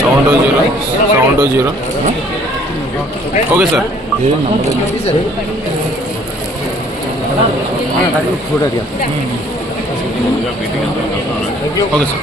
sound zero sound zero okay sir okay sir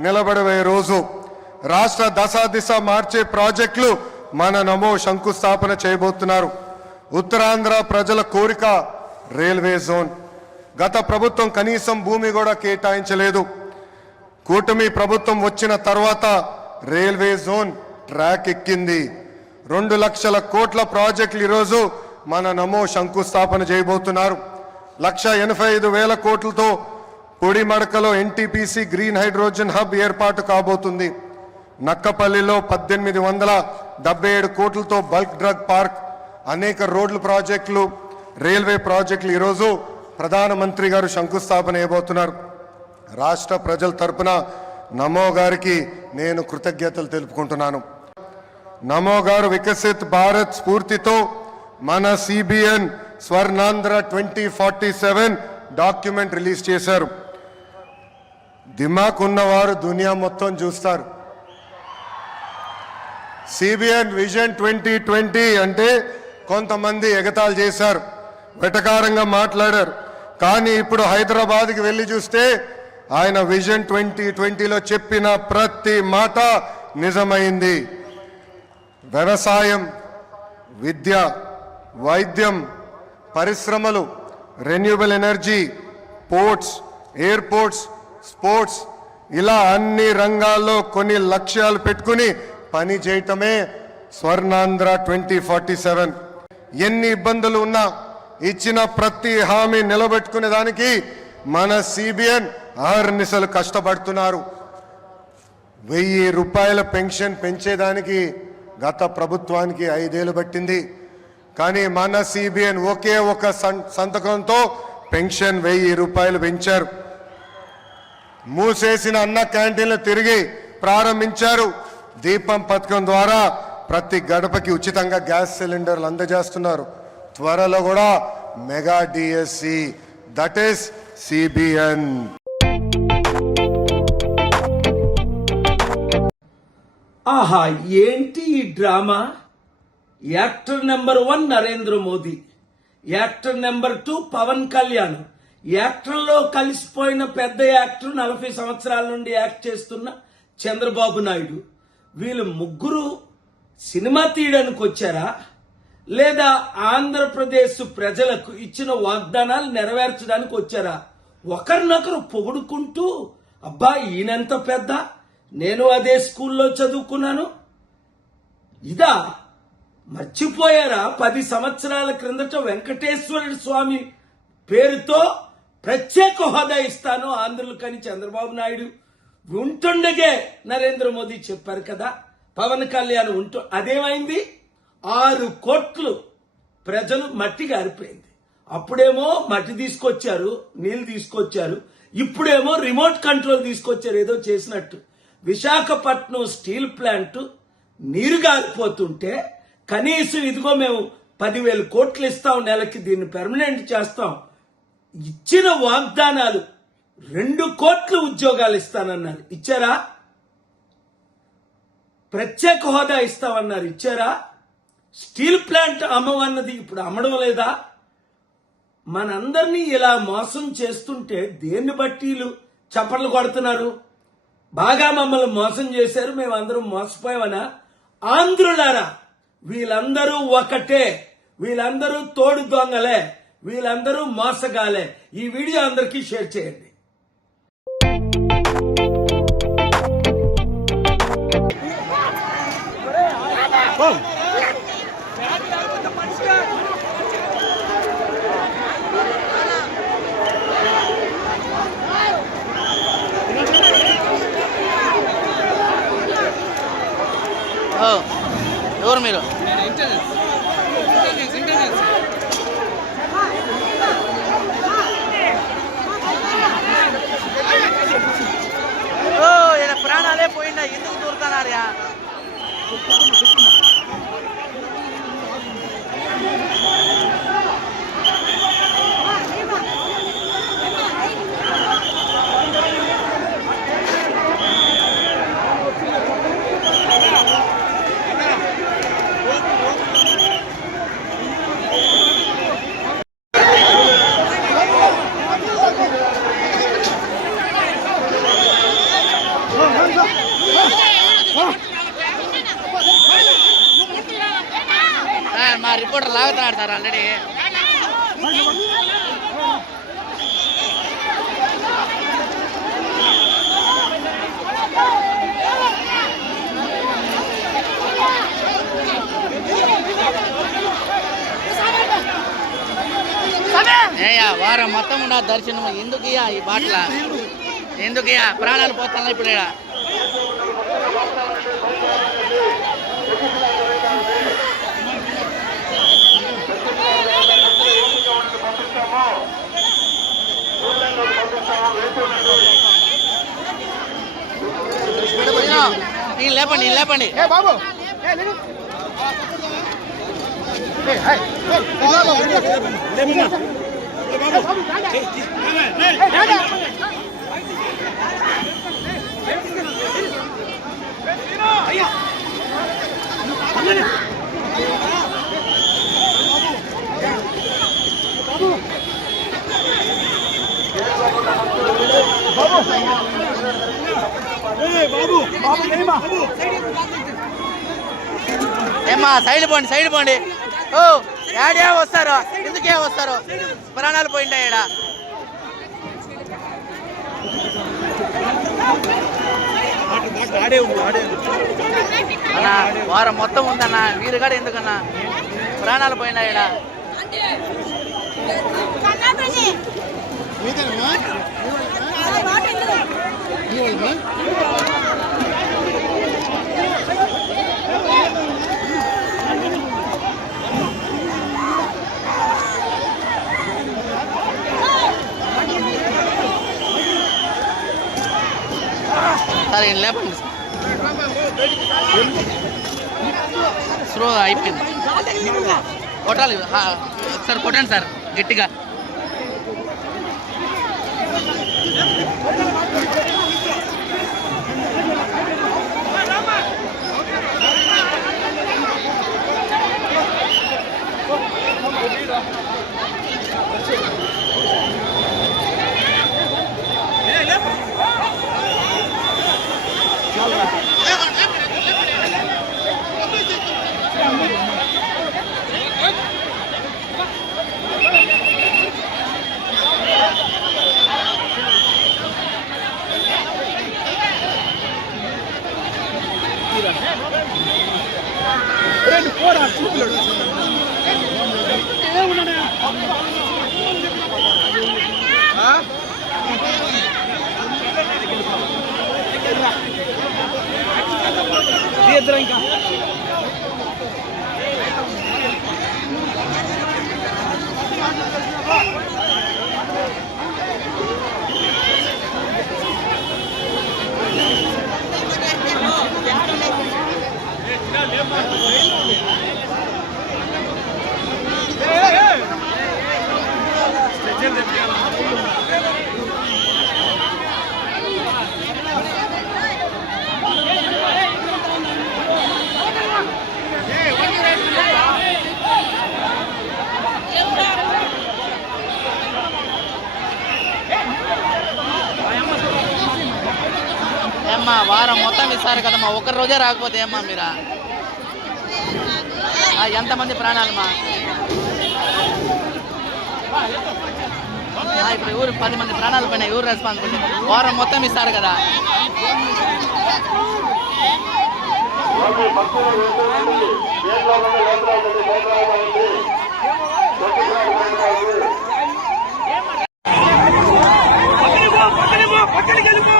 నిలబడబోయే రోజు. రాష్ట్ర దశ దిశ మార్చే ప్రాజెక్టులు మన నమో శంకుస్థాపన చేయబోతున్నారు. ఉత్తరాంధ్ర ప్రజల కోరిక రైల్వే జోన్. గత ప్రభుత్వం కనీసం భూమి కూడా కేటాయించలేదు. కూటమి ప్రభుత్వం వచ్చిన తర్వాత రైల్వే జోన్ ట్రాక్ ఎక్కింది. రెండు లక్షల కోట్ల ప్రాజెక్టులు ఈరోజు మన నమో శంకుస్థాపన చేయబోతున్నారు. లక్ష ఎనభై ఐదు వేల కోట్లతో పొడిమడకలో ఎన్టీపీసీ గ్రీన్ హైడ్రోజన్ హబ్ ఏర్పాటు కాబోతుంది. నక్కపల్లిలో పద్దెనిమిది వందల డెబ్బై ఏడు కోట్లతో బల్క్ డ్రగ్ పార్క్ అనేక రోడ్ల ప్రాజెక్టులు రైల్వే ప్రాజెక్టులు ఈరోజు ప్రధానమంత్రి గారు శంకుస్థాపన చేయబోతున్నారు. రాష్ట్ర ప్రజల తరపున నమో గారికి నేను కృతజ్ఞతలు తెలుపుకుంటున్నాను. నమో గారు వికసిత్ భారత్ స్ఫూర్తితో మన CBN Swarnandhra twenty forty seven document release చేశారు. దిమాక్ ఉన్నవారు దునియా మొత్తం చూస్తారు. సిబిఎన్ విజన్ ట్వంటీ ట్వంటీ అంటే కొంతమంది ఎగతాలు చేశారు వెటకారంగా మాట్లాడారు. కానీ ఇప్పుడు హైదరాబాద్కి వెళ్ళి చూస్తే ఆయన విజన్ ట్వంటీ ట్వంటీలో చెప్పిన ప్రతి మాట నిజమైంది. వ్యవసాయం విద్య వైద్యం పరిశ్రమలు renewable energy ports airports sports ఇలా అన్ని రంగాల్లో కొన్ని లక్ష్యాలు పెట్టుకుని పని చేయటమే స్వర్ణాంధ్ర ట్వంటీ ఫార్టీ సెవెన్. ఎన్ని ఇబ్బందులు ఉన్నా ఇచ్చిన ప్రతి హామీ నిలబెట్టుకునే దానికి మన సిబిఎన్ ఆహర్నిశలు కష్టపడుతున్నారు. వెయ్యి రూపాయల పెన్షన్ పెంచేదానికి గత ప్రభుత్వానికి ఐదేళ్ళు పట్టింది. కానీ మన సిబిఎన్ ఒకే ఒక సంతకంతో పెన్షన్ వెయ్యి రూపాయలు పెంచారు. మూసేసిన అన్న క్యాంటీన్లు తిరిగి ప్రారంభించారు. దీపం పథకం ద్వారా ప్రతి గడపకి ఉచితంగా గ్యాస్ సిలిండర్లు అందజేస్తున్నారు. త్వరలో కూడా mega DSC that is CBN ఆహా ఏంటి ఈ drama? Actor number one Narendra Modi. Actor number two Pawan Kalyan. యాక్టర్లో కలిసిపోయిన పెద్ద యాక్టర్ నలభై సంవత్సరాల నుండి యాక్ట్ చేస్తున్న చంద్రబాబు నాయుడు. వీళ్ళు ముగ్గురు సినిమా తీయడానికి వచ్చారా? లేదా ఆంధ్రప్రదేశ్ ప్రజలకు ఇచ్చిన వాగ్దానాలు నెరవేర్చడానికి వచ్చారా? ఒకరినొకరు పొగుడుకుంటూ అబ్బా ఈయనెంత పెద్ద నేను అదే స్కూల్లో చదువుకున్నాను. ఇదా మర్చిపోయారా? పది సంవత్సరాల క్రిందట వెంకటేశ్వర స్వామి పేరుతో ప్రత్యేక హోదా ఇస్తాను. ఆంధ్రులకని చంద్రబాబు నాయుడు ఉంటుండగే నరేంద్ర మోదీ చెప్పారు కదా పవన్ కళ్యాణ్ ఉంటూ అదేమైంది? ఆరు కోట్లు ప్రజలు మట్టి గారిపోయింది. అప్పుడేమో మట్టి తీసుకొచ్చారు నీళ్ళు తీసుకొచ్చారు ఇప్పుడేమో రిమోట్ కంట్రోల్ తీసుకొచ్చారు ఏదో చేసినట్టు. విశాఖపట్నం స్టీల్ ప్లాంట్ నీరు గారిపోతుంటే కనీసం ఇదిగో మేము పదివేల కోట్లు ఇస్తాం నెలకి దీన్ని పెర్మనెంట్ చేస్తాం. ఇచ్చిన వాగ్దానాలు రెండు కోట్ల ఉద్యోగాలు ఇస్తానన్నారు. ఇచ్చారా? ప్రత్యేక హోదా ఇస్తామన్నారు. ఇచ్చారా? స్టీల్ ప్లాంట్ అమ్మవన్నది ఇప్పుడు అమ్మడం లేదా మనందరినీ ఇలా మోసం చేస్తుంటే దేన్ని బట్టీలు చప్పట్లు కొడుతున్నారు? బాగా మమ్మల్ని మోసం చేశారు. మేమందరం మోసపోయామనా? ఆంధ్రులారా వీళ్ళందరూ ఒకటే. వీళ్ళందరూ తోడు దొంగలే. వీళ్ళందరూ మోసగాలే. ఈ వీడియో అందరికీ షేర్ చేయండి. ఎవరు మీరు? ఓ ఈడ ప్రాణాలే పోయిండా ఎందుకు దూరుతున్నారా సార్ ఆల్రెడీ వారం మొత్తం ఉన్న దర్శనం. ఎందుకు ఈ బాటల? ఎందుకు ప్రాణాలు పోతున్నా ఇప్పుడు ఈడ నీళ్ళు లేపండి నీళ్ళు లేపండి ఏమ్మా సైడ్ పోండి సైడ్ పోండి. ఓ యాడే వస్తారు? ఎందుకే వస్తారు? ప్రాణాలు పోయిండా ఈడ? అన్నా వారం మొత్తం ఉందన్నా. మీరు కూడా ఎందుకన్నా? ప్రాణాలు పోయిండా ఈడ? సరే ఈయన లేపండి స్లో అయిపోయింది కొట్టాలి హా, ఒకసారి కొట్టండి సార్ గట్టిగా మేడం మొత్తం ఇస్తారు కదమ్మా ఒక్క రోజే రాకపోతే ఏమ్మా మీరా? ఎంతమంది ప్రాణాలమ్మా? ఇప్పుడు ఊరు పది మంది ప్రాణాలు పైన ఎవరు రెస్పాన్సిబిలిటీ వారం మొత్తం ఇస్తారు కదా. పక్కడికి వెళ్ళిపో